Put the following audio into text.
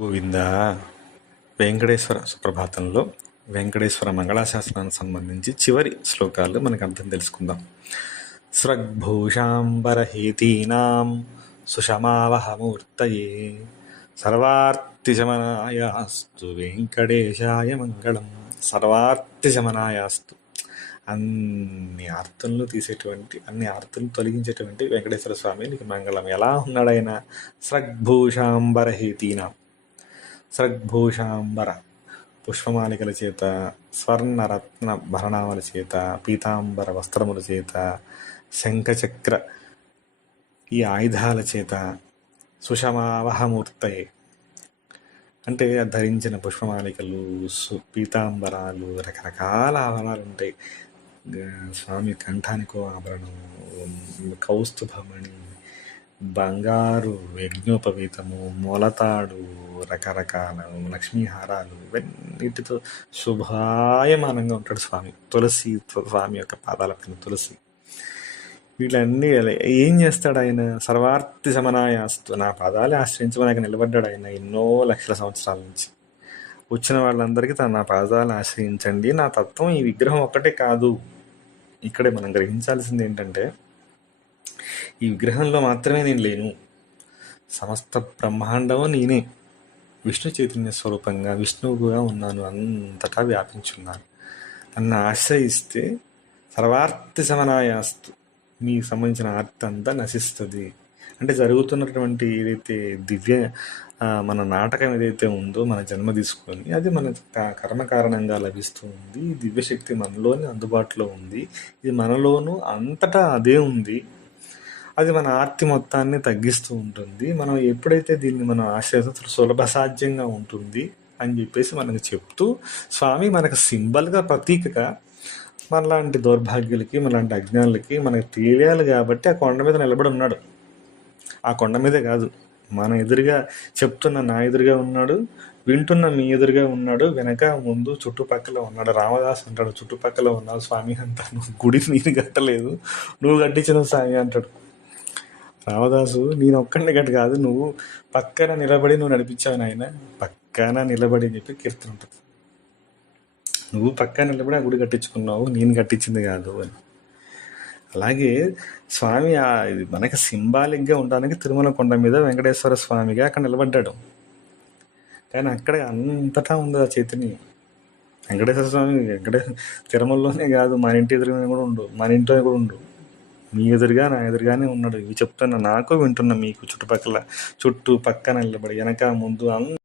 గోవింద. వెంకటేశ్వర సుప్రభాతంలో వెంకటేశ్వర మంగళాశాసనానికి సంబంధించి చివరి శ్లోకాలు మనకు అర్థం తెలుసుకుందాం. స్రగ్భూషాంబరహేతీనాం సుషమావహమూర్తయే సర్వార్తిశమనాయాస్తు వెంకటేశాయ మంగళం. సర్వార్తిశమనాయాస్తు, అన్ని ఆర్తులను తీసేటువంటి, అన్ని ఆర్తులను తొలగించేటువంటి వెంకటేశ్వర స్వామి నీకు మంగళం. ఎలా ఉన్నాడు ఆయన? స్రగ్భూషాంబరహేతీనాం, స్రగ్భూషాంబర పుష్పమాలికల చేత, స్వర్ణరత్న భరణామల చేత, పీతాంబర వస్త్రముల చేత, శంఖచక్ర ఈ ఆయుధాల చేత, సుషమావహమూర్తయే అంటే ధరించిన పుష్పమాలికలు, పీతాంబరాలు, రకరకాల ఆభరణాలు ఉంటాయి. స్వామి కంఠానికో ఆభరణం, కౌస్తుభమణి, బంగారు యజ్ఞోపవీతము, మొలతాడు, రకరకాల లక్ష్మీహారాలు, ఇవన్నిటితో శుభాయమానంగా ఉంటాడు స్వామి. తులసి, స్వామి యొక్క పాదాల పైన తులసి, వీళ్ళన్నీ ఏం చేస్తాడు ఆయన? సర్వార్తి సమనాయాస్తు, నా పాదాలే ఆశ్రయించమని నిలబడ్డాడు ఆయన ఎన్నో లక్షల సంవత్సరాల నుంచి. వచ్చిన వాళ్ళందరికీ నా పాదాలు ఆశ్రయించండి. నా తత్వం ఈ విగ్రహం ఒక్కటే కాదు. ఇక్కడే మనం గ్రహించాల్సింది ఏంటంటే, ఈ విగ్రహంలో మాత్రమే నేను లేను, సమస్త బ్రహ్మాండము నేనే. విష్ణు చైతన్య స్వరూపంగా విష్ణువుగా ఉన్నాను, అంతటా వ్యాపించున్నాను. నన్ను ఆశ్రయిస్తే సర్వార్తి సమనాయాస్తు, మీకు సంబంధించిన ఆర్తి అంతా నశిస్తుంది. అంటే జరుగుతున్నటువంటి ఏదైతే దివ్య మన నాటకం ఏదైతే ఉందో, మన జన్మ తీసుకొని అది మన కర్మ కారణంగా లభిస్తూ ఉంది. ఈ దివ్యశక్తి మనలోనే అందుబాటులో ఉంది. ఇది మనలోనూ అంతటా అదే ఉంది. అది మన ఆర్తి మొత్తాన్ని తగ్గిస్తూ ఉంటుంది. మనం ఎప్పుడైతే దీన్ని మనం ఆశ్రయిస్తే సులభ సాధ్యంగా ఉంటుంది అని చెప్పేసి మనకు చెప్తూ, స్వామి మనకు సింబల్గా, ప్రతీకగా మనలాంటి దౌర్భాగ్యులకి, మనలాంటి అజ్ఞానులకి మనకు తెలియాలి కాబట్టి ఆ కొండ మీద నిలబడి ఉన్నాడు. ఆ కొండ మీదే కాదు, మన ఎదురుగా చెప్తున్న నా ఎదురుగా ఉన్నాడు, వింటున్న మీ ఎదురుగా ఉన్నాడు, వెనక ముందు చుట్టుపక్కల ఉన్నాడు. రామదాస్ అంటాడు, చుట్టుపక్కల ఉన్నాడు స్వామి అంటాను. గుడి నేను కట్టలేదు, నువ్వు కట్టించిన స్వామి అంటాడు రామదాసు. నేను ఒక్కడిని గట్టి కాదు, నువ్వు పక్కన నిలబడి నువ్వు నడిపించావు నాయన, పక్కన నిలబడి అని చెప్పి కీర్తన ఉంటుంది. నువ్వు పక్కన నిలబడి ఆ గుడి కట్టించుకున్నావు, నేను కట్టించింది కాదు అని. అలాగే స్వామి ఇది మనకి సింబాలిక్గా ఉండడానికి తిరుమల కొండ మీద వెంకటేశ్వర స్వామిగా అక్కడ నిలబడ్డాడు. కానీ అక్కడ అంతటా ఉంది ఆ చైతన్యం. వెంకటేశ్వర స్వామి తిరుమలలోనే కాదు, మన ఇంటి ఎదురుగానే కూడా ఉండు, మన ఇంట్లో కూడా ఉండు, మీ ఎదురుగా నా ఎదురుగానే ఉన్నాడు. ఇవి చెప్తున్నా నాకు, వింటున్నా మీకు, చుట్టుపక్కల చుట్టూ పక్కన నిలబడి వెనక ముందు